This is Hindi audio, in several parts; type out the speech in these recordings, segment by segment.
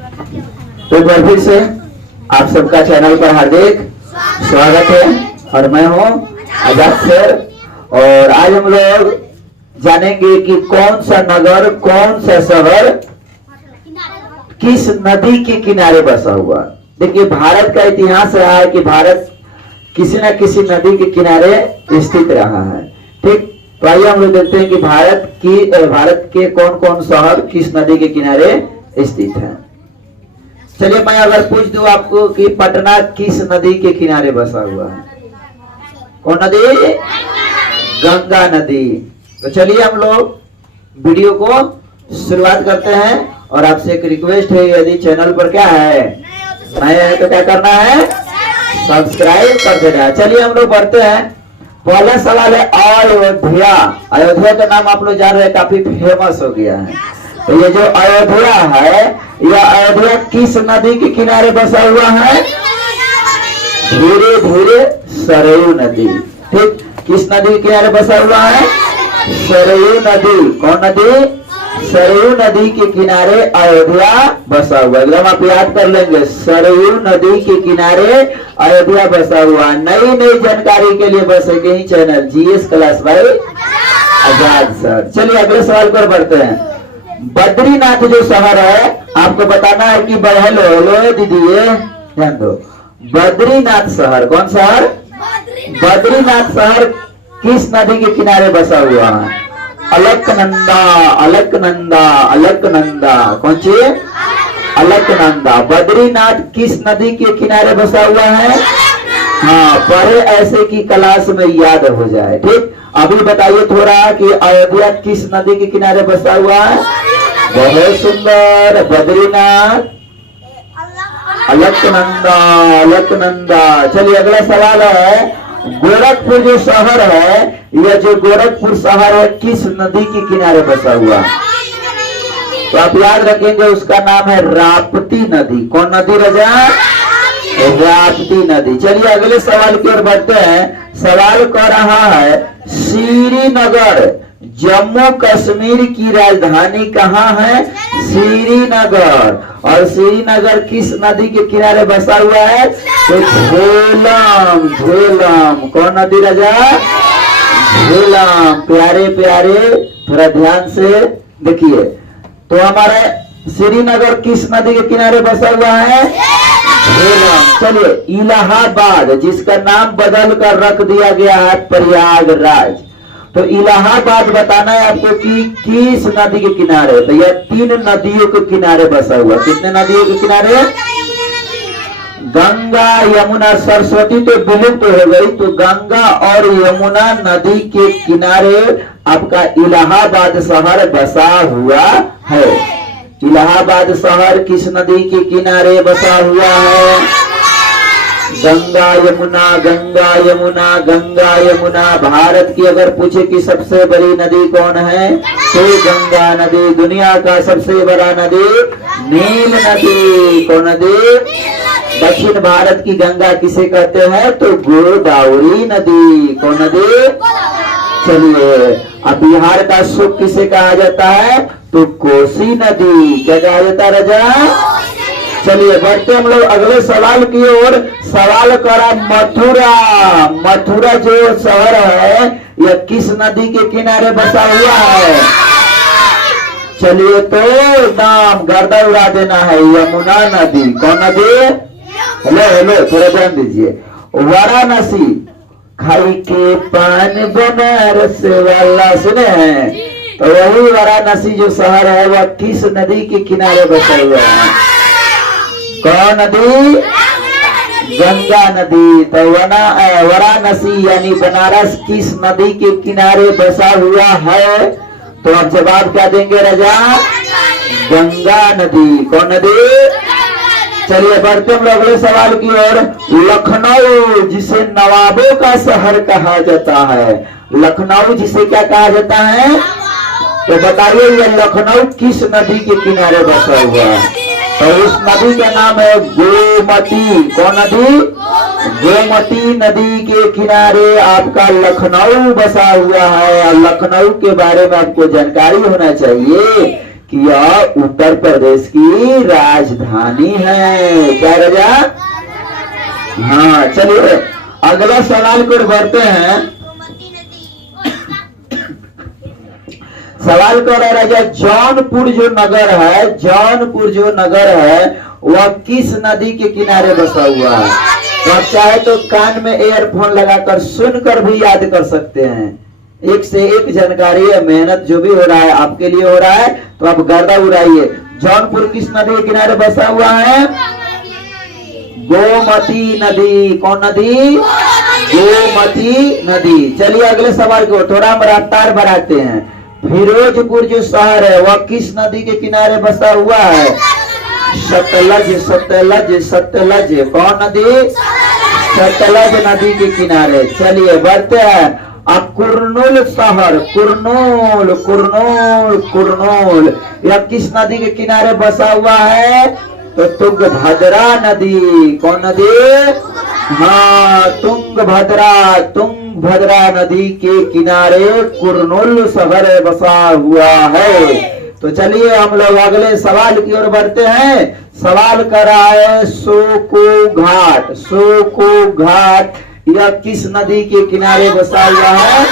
तो एक बार फिर से आप सबका चैनल पर हार्दिक स्वागत है और मैं हूँ आजाद सर। और आज हम लोग जानेंगे कि कौन सा नगर, कौन सा शहर किस नदी के किनारे बसा हुआ। देखिए, भारत का इतिहास रहा है कि भारत किसी न किसी नदी के किनारे स्थित रहा है। ठीक, तो आइए हम लोग देखते हैं कि भारत के कौन कौन शहर किस नदी के किनारे स्थित है। चलिए, मैं अगर पूछ दूं आपको कि पटना किस नदी के किनारे बसा हुआ है? कौन नदी? गंगा नदी। तो चलिए हम लोग वीडियो को शुरुआत करते हैं और आपसे एक रिक्वेस्ट है, यदि चैनल पर क्या है नया है तो क्या करना है, सब्सक्राइब कर देना है। चलिए हम लोग बढ़ते हैं। पहला सवाल है अयोध्या। अयोध्या का नाम आप लोग जान रहे हैं, काफी फेमस हो गया है। तो ये जो अयोध्या है, यह अयोध्या किस नदी के किनारे बसा हुआ है? धीरे धीरे सरयू नदी। ठीक, किस नदी के किनारे बसा हुआ है? सरयू नदी। कौन नदी? सरयू नदी के किनारे अयोध्या बसा हुआ। एकदम आप याद कर लेंगे, सरयू नदी के किनारे अयोध्या बसा हुआ। नई नई जानकारी के लिए बस एक ही चैनल जीएस क्लास भाई आजाद सर। चलिए अगले सवाल पर बढ़ते हैं। बद्रीनाथ जो शहर है, आपको बताना है कि हेलो दीदी, ये ध्यान दो। बद्रीनाथ शहर, कौन शहर? बद्रीनाथ शहर किस नदी के किनारे बसा हुआ है? अलकनंदा। अलकनंदा, अलकनंदा। कौन सी? अलकनंदा। बद्रीनाथ किस नदी के किनारे बसा हुआ है? हाँ, पढ़े ऐसे की क्लास में याद हो जाए। ठीक, अभी बताइए थोड़ा कि अयोध्या किस नदी के किनारे बसा हुआ है? बहुत सुंदर, बद्रीनाथ, अलकनंदा, अलकनंदा। चलिए अगला सवाल है, गोरखपुर जो शहर है, यह जो गोरखपुर शहर है किस नदी के किनारे बसा हुआ? तो आप याद रखेंगे, उसका नाम है राप्ती नदी। कौन नदी रजा? राप्ती नदी। चलिए अगले सवाल की ओर बढ़ते हैं। सवाल कर रहा है, श्रीनगर जम्मू कश्मीर की राजधानी कहाँ है? श्रीनगर। और श्रीनगर किस नदी के किनारे बसा हुआ है? तो झेलम। झेलम। कौन नदी राजा? झेलम। प्यारे प्यारे, थोड़ा ध्यान से देखिए। तो हमारे श्रीनगर किस नदी के किनारे बसा हुआ है? झेलम। चलिए, इलाहाबाद जिसका नाम बदल कर रख दिया गया है प्रयागराज। तो इलाहाबाद बताना है आपको कि किस नदी के किनारे? तो यह 3 नदियों के किनारे बसा हुआ। कितने नदियों के किनारे? गंगा, यमुना, सरस्वती तो विलुप्त हो गई, तो गंगा और यमुना नदी के किनारे आपका इलाहाबाद शहर बसा हुआ है। इलाहाबाद शहर किस नदी के किनारे बसा हुआ है? गंगा यमुना, गंगा यमुना, गंगा यमुना। भारत की अगर पूछे कि सबसे बड़ी नदी कौन है, तो गंगा नदी। दुनिया का सबसे बड़ा नदी नील नदी। कौन नदी? दक्षिण भारत की गंगा किसे कहते हैं? तो गोदावरी नदी। कौन नदी? चलिए, अब बिहार का सुख किसे कहा जाता है? तो कोसी नदी। क्या कहा जाता है राजा? चलिए बढ़ते हम लोग अगले सवाल की ओर। सवाल करा मथुरा। मथुरा जो शहर है, यह किस नदी के किनारे बसा हुआ है? चलिए, तो नाम गर्दा उड़ा देना है, यमुना नदी। कौन नदी? हेलो हेलो, थोड़ा ध्यान दीजिए। वाराणसी, खाई के पान बनारस वाला, सुने हैं? तो वही वाराणसी जो शहर है, वह किस नदी के किनारे बसा हुआ है? कौन नदी? गंगा नदी। तो वाराणसी यानी बनारस किस नदी के किनारे बसा हुआ है? तो आप जवाब क्या देंगे राजा? गंगा नदी। कौन नदी? चलिए बढ़ते हम अगले सवाल की ओर। लखनऊ जिसे नवाबों का शहर कहा जाता है, लखनऊ जिसे क्या कहा जाता है? तो बताइए, यह लखनऊ किस नदी के किनारे बसा हुआ है? तो उस नदी का नाम है गोमती। कौन नदी? गोमती नदी के किनारे आपका लखनऊ बसा हुआ है। लखनऊ के बारे में आपको जानकारी होना चाहिए कि यह उत्तर प्रदेश की राजधानी है। क्या राजा? हाँ, चलिए अगला सवाल को बढ़ते हैं। सवाल कर रहा राजा, जौनपुर जो नगर है, जौनपुर जो नगर है वह किस नदी के किनारे बसा हुआ है? तो आप चाहे तो कान में एयरफोन लगाकर सुनकर भी याद कर सकते हैं। एक से एक जानकारी है, मेहनत जो भी हो रहा है आपके लिए हो रहा है, तो आप गर्दा उड़ाइए। जौनपुर किस नदी के किनारे बसा हुआ है? गोमती नदी। कौन नदी? गोमती नदी। चलिए अगले सवाल को थोड़ा हम रफ्तार बढ़ाते हैं। फिरोजपुर जो शहर है वह किस नदी के किनारे बसा हुआ है? सतलज। सतलज। सतलज। कौन नदी? सतलज नदी के किनारे। चलिए बढ़ते हैं। अब कुरनूल शहर, कुरनूल कुरनूल कुरनूल, यह किस नदी के किनारे बसा हुआ है? तो तुंगभद्रा नदी। कौन नदी? हाँ, तुंगभद्रा। तुंगभद्रा नदी के किनारे कुरनूल शहर बसा हुआ है। तो चलिए हम लोग अगले सवाल की ओर बढ़ते हैं। सवाल कर रहा है सोको घाट। सोको घाट यह किस नदी के किनारे बसा हुआ है?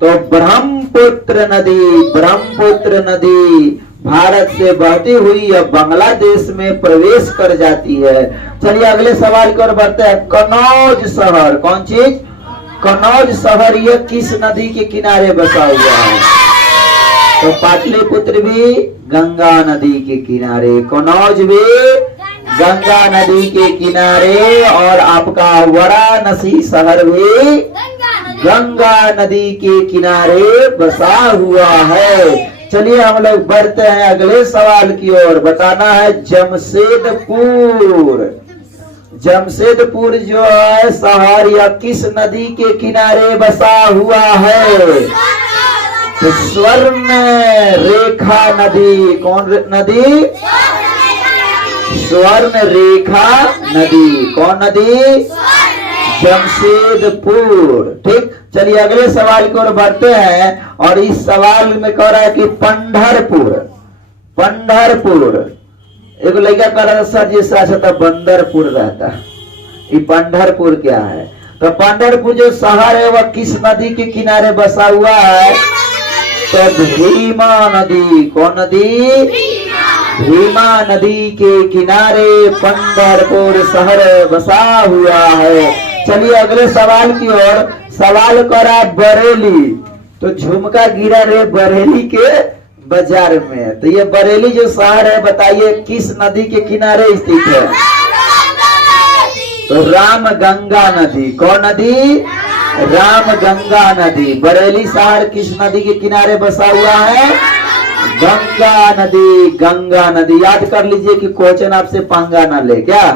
तो ब्रह्मपुत्र नदी। ब्रह्मपुत्र नदी भारत से बहती हुई यह बांग्लादेश में प्रवेश कर जाती है। चलिए अगले सवाल की ओर बढ़ते हैं। कनौज शहर। कौन चीज? कनौज शहर यह किस नदी के किनारे बसा हुआ है? तो पाटलिपुत्र भी गंगा नदी के किनारे, कनौज भी गंगा नदी के किनारे, और आपका वाराणसी शहर भी गंगा नदी के किनारे बसा हुआ है। चलिए हम लोग बढ़ते हैं अगले सवाल की ओर। बताना है जमशेदपुर। जमशेदपुर जो है शहर या किस नदी के किनारे बसा हुआ है? तो स्वर्ण रेखा नदी। कौन नदी? स्वर्ण रेखा नदी। कौन नदी? जमशेदपुर। ठीक, चलिए अगले सवाल की ओर बढ़ते हैं। और इस सवाल में कह रहा है कि पंढरपुर। पंढरपुर एक लड़का कह रहा सर जी साथ बंदरपुर रहता, ये पंढरपुर क्या है? तो पंढरपुर जो शहर है वह किस नदी के किनारे बसा हुआ है? तो भीमा नदी। कौन नदी? भीमा नदी के किनारे पंढरपुर शहर बसा हुआ है। चलिए अगले सवाल की ओर। सवाल करा बरेली। तो झुमका गिरा रे बरेली के बाजार में। तो ये बरेली जो शहर है बताइए किस नदी के किनारे स्थित है? तो राम गंगा नदी। कौन नदी? राम गंगा नदी। बरेली शहर किस नदी के किनारे बसा हुआ है? गंगा नदी। गंगा नदी। याद कर लीजिए कि क्वेश्चन आपसे पंगा ना ले, क्या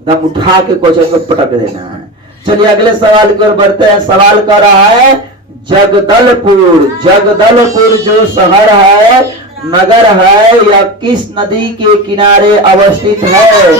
दम उठा के क्वेश्चन को पटक देना है। चलिए अगले सवाल की ओर बढ़ते हैं। सवाल कर रहा है जगदलपुर। जगदलपुर जो शहर है, नगर है, यह किस नदी के किनारे अवस्थित है?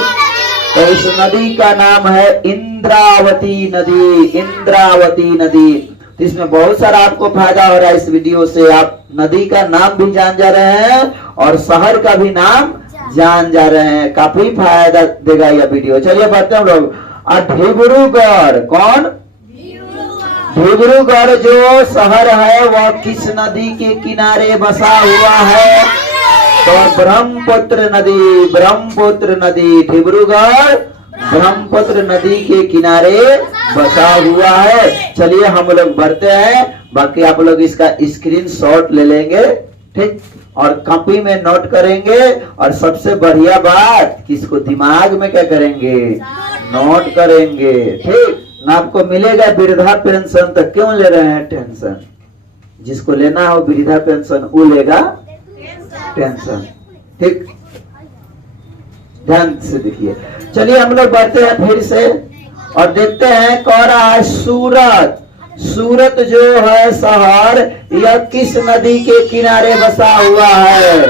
तो इस नदी का नाम है इंद्रावती नदी। इंद्रावती नदी। तो इसमें बहुत सारा आपको फायदा हो रहा है इस वीडियो से। आप नदी का नाम भी जान जा रहे हैं और शहर का भी नाम जान जा रहे हैं। काफी फायदा देगा यह वीडियो। चलिए बढ़ते हैं हम लोग। डिब्रूगढ़। कौन? डिब्रूगढ़ जो शहर है वह किस नदी के किनारे बसा हुआ है? तो ब्रह्मपुत्र नदी। ब्रह्मपुत्र नदी। डिब्रूगढ़ ब्रह्मपुत्र नदी के किनारे बसा हुआ है। चलिए हम लोग बढ़ते हैं। बाकी आप लोग इसका स्क्रीनशॉट ले लेंगे, ठीक, और कॉपी में नोट करेंगे। और सबसे बढ़िया बात कि इसको दिमाग में क्या करेंगे? नोट करेंगे, ठीक ना। आपको मिलेगा वृद्धा पेंशन, तो क्यों ले रहे हैं टेंशन? जिसको लेना हो वृद्धा पेंशन वो लेगा टेंशन, ठीक। ध्यान से देखिए। चलिए हम लोग बढ़ते हैं फिर से और देखते हैं। कह रहा है सूरत। सूरत जो है शहर यह किस नदी के किनारे बसा हुआ है?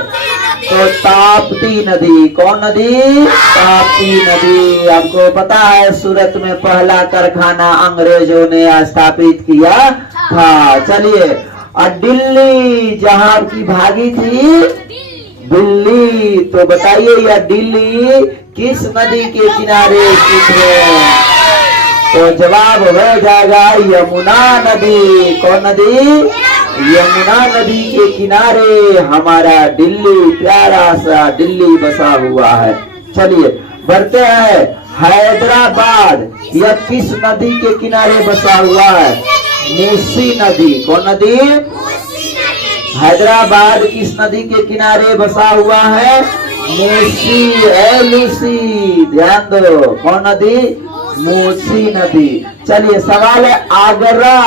तो ताप्ती नदी। कौन नदी? ताप्ती नदी। आपको पता है सूरत में पहला कारखाना अंग्रेजों ने स्थापित किया था। चलिए और दिल्ली जहां की भागी थी दिल्ली। तो बताइए यह दिल्ली किस नदी के किनारे स्थित है? तो जवाब हो जाएगा यमुना नदी। कौन नदी? यमुना नदी के किनारे हमारा दिल्ली, प्यारा सा दिल्ली बसा हुआ है। चलिए बढ़ते हैं। हैदराबाद यह किस नदी के किनारे बसा हुआ है? मूसी नदी। कौन नदी? हैदराबाद किस नदी के किनारे बसा हुआ है? मूसी। लूसी ध्यान दो, कौन नदी? मूसी नदी। चलिए सवाल है आगरा।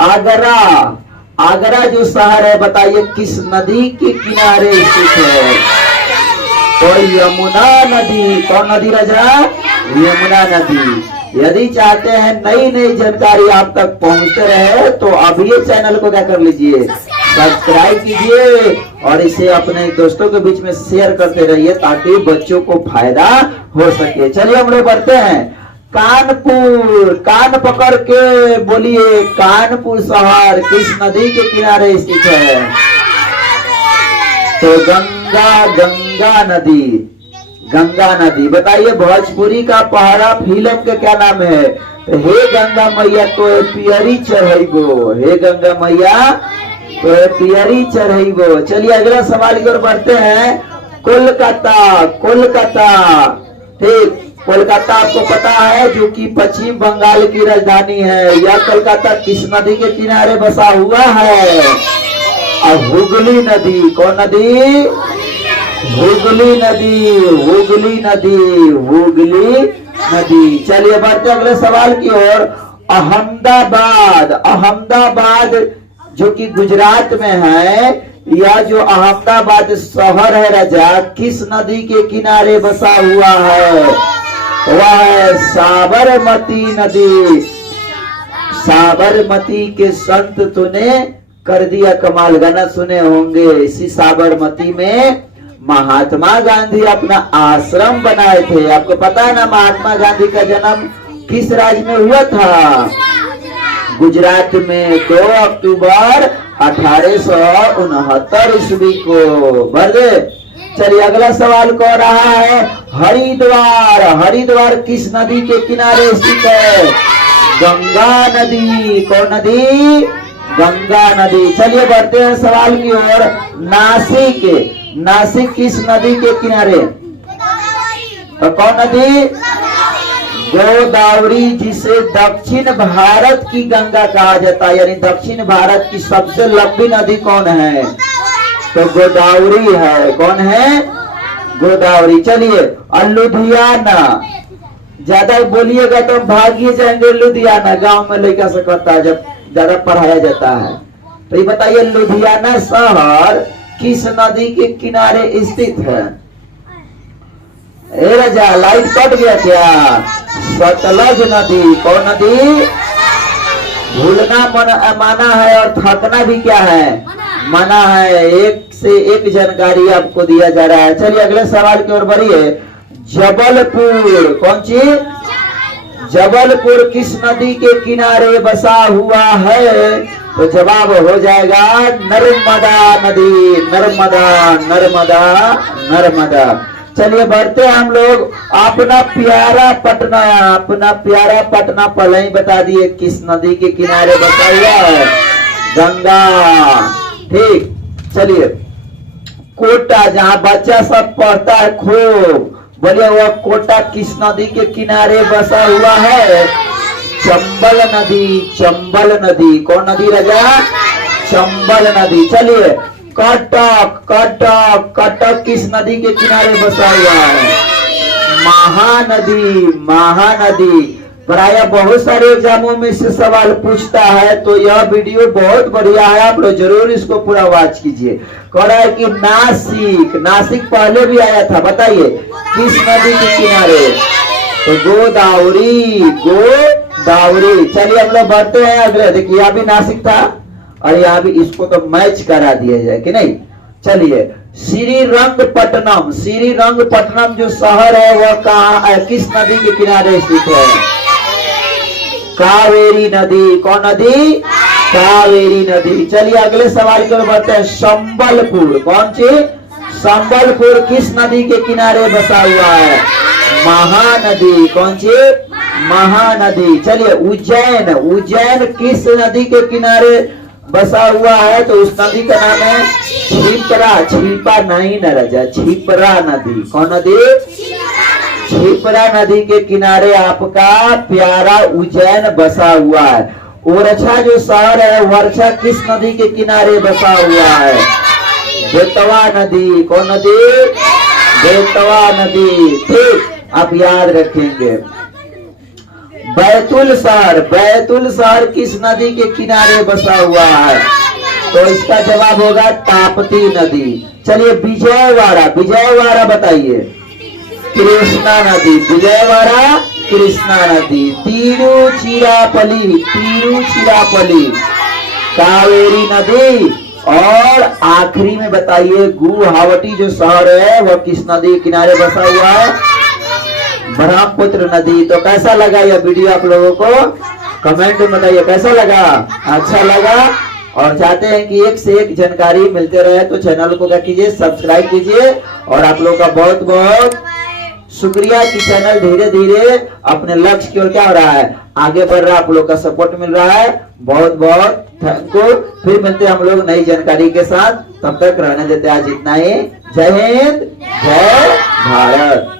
आगरा, आगरा जो शहर है बताइए किस नदी के किनारे स्थित है? तो यमुना नदी। कौन नदी राजा? यमुना नदी। यदि चाहते हैं नई नई जानकारी आप तक पहुंचते रहे तो अभी ये चैनल को क्या कर लीजिए, सब्सक्राइब कीजिए और इसे अपने दोस्तों के बीच में शेयर करते रहिए ताकि बच्चों को फायदा हो सके। चलिए हम लोग बढ़ते हैं। कानपुर, कान पकड़ के बोलिए कानपुर शहर किस नदी के किनारे स्थित है? तो गंगा, गंगा नदी। गंगा नदी। बताइए भोजपुरी का पहाड़ा फिल्म के क्या नाम है? तो हे गंगा मैया तो पियरी चढ़ाइबो। हे गंगा मैया तो पियरी चढ़ाइबो। चलिए अगला सवाल की ओर बढ़ते हैं। कोलकाता, कोलकाता। ठीक, कोलकाता आपको पता है जो कि पश्चिम बंगाल की राजधानी है। यह कोलकाता किस नदी के किनारे बसा हुआ है? हुगली नदी। कौन नदी? हुगली नदी। हुगली नदी, हुगली नदी। चलिए बढ़ते अगले सवाल की ओर। अहमदाबाद, अहमदाबाद जो कि गुजरात में है, यह जो अहमदाबाद शहर है राजा किस नदी के किनारे बसा हुआ है? वह है साबरमती नदी। साबरमती के संत तूने कर दिया कमाल, गाना सुने होंगे। इसी साबरमती में महात्मा गांधी अपना आश्रम बनाए थे। आपको पता है ना महात्मा गांधी का जन्म किस राज्य में हुआ था? गुजरात में 2 अक्टूबर 1869 ईस्वी को। बढ़े। चलिए अगला सवाल को रहा है हरिद्वार। हरिद्वार किस नदी के किनारे स्थित है? गंगा नदी। कौन नदी? गंगा नदी। चलिए बढ़ते हैं सवाल की ओर। नासिक, नासिक किस नदी के किनारे? तो कौन नदी? गोदावरी, जिसे दक्षिण भारत की गंगा कहा जाता है। यानी दक्षिण भारत की सबसे लंबी नदी कौन है? तो गोदावरी है। कौन है? गोदावरी। चलिए और लुधियाना, ज्यादा बोलिएगा तो भागिए जाएंगे। लुधियाना गांव में लड़का से करता है जब ज्यादा पढ़ाया जाता है। तो ये बताइए लुधियाना शहर किस नदी के किनारे स्थित है? ए राजा लाइट कट गया क्या? सतलज नदी। कौन नदी? भूलना माना है और थकना भी क्या है? मना है। एक से एक जानकारी आपको दिया जा रहा है। चलिए अगले सवाल की ओर बढ़िए। जबलपुर, कौन चीज? जबलपुर किस नदी के किनारे बसा हुआ है? तो जवाब हो जाएगा नर्मदा नदी। नर्मदा, नर्मदा, नर्मदा। चलिए बढ़ते हैं हम लोग। अपना प्यारा पटना, अपना प्यारा पटना पहले ही बता दिए किस नदी के किनारे बसा हुआ है? गंगा। ठीक। चलिए कोटा, जहाँ बच्चा सब पढ़ता है खूब, बोलिए वह कोटा किस नदी के किनारे बसा हुआ है? चंबल नदी। चंबल नदी। कौन नदी राजा? चंबल नदी। चलिए कटक, कटक, कटक किस नदी के किनारे बसा हुआ है? महानदी। महानदी। प्राय बहुत सारे एग्जामों में से सवाल पूछता है तो यह वीडियो बहुत बढ़िया है, आप लोग जरूर इसको पूरा वॉच कीजिए। कह रहा है कि नासिक, नासिक पहले भी आया था, बताइए किस नदी के किनारे? तो गोदावरी। गोदावरी। चलिए हम लोग बढ़ते हैं अगले। देखिए यहाँ भी नासिक था और यहाँ भी, इसको तो मैच करा दिया जाए कि नहीं। चलिए श्रीरंगपट्टनम, श्रीरंगपट्टनम जो शहर है वह कहाँ, किस नदी के किनारे स्थित है? कावेरी नदी। कौन नदी? कावेरी नदी। चलिए अगले सवाल की ओर बढ़ते हैं। संबलपुर, कौन सी? संबलपुर किस नदी के किनारे बसा हुआ है? महानदी। कौन सी? महानदी। चलिए उज्जैन, उज्जैन किस नदी के किनारे बसा हुआ है? तो उस नदी का नाम है क्षिप्रा। छिपा नहीं न रजा, क्षिप्रा नदी। कौन नदी? क्षिप्रा नदी के किनारे आपका प्यारा उज्जैन बसा हुआ है। ओरछा जो शहर है, वर्षा किस नदी के किनारे बसा हुआ है? बेतवा नदी। कौन नदी? बेतवा नदी। ठीक, आप याद रखेंगे। बैतुल शहर, बैतुल शहर किस नदी के किनारे बसा हुआ है? तो इसका जवाब होगा ताप्ती नदी। चलिए विजयवाड़ा, विजयवाड़ा बताइए। कृष्णा नदी। विजयवाड़ा कृष्णा नदी। तिरुचिरापल्ली, तिरुचिरापल्ली कावेरी नदी। और आखिरी में बताइए गुवाहाटी जो शहर है वह किस नदी के किनारे बसा हुआ है? ब्रह्मपुत्र नदी। तो कैसा लगा यह वीडियो आप लोगों को? कमेंट में बताइए कैसा लगा। अच्छा लगा और चाहते हैं कि एक से एक जानकारी मिलते रहे तो चैनल को क्या कीजिए, सब्सक्राइब कीजिए। और आप लोगों का बहुत बहुत शुक्रिया कि चैनल धीरे धीरे अपने लक्ष्य की ओर क्या हो रहा है, आगे बढ़ रहा है। आप लोग का सपोर्ट मिल रहा है, बहुत बहुत थैंक यू। फिर मिलते हैं हम लोग नई जानकारी के साथ, तब तक रहने देते हैं आज इतना ही। जय हिंद, जय भारत।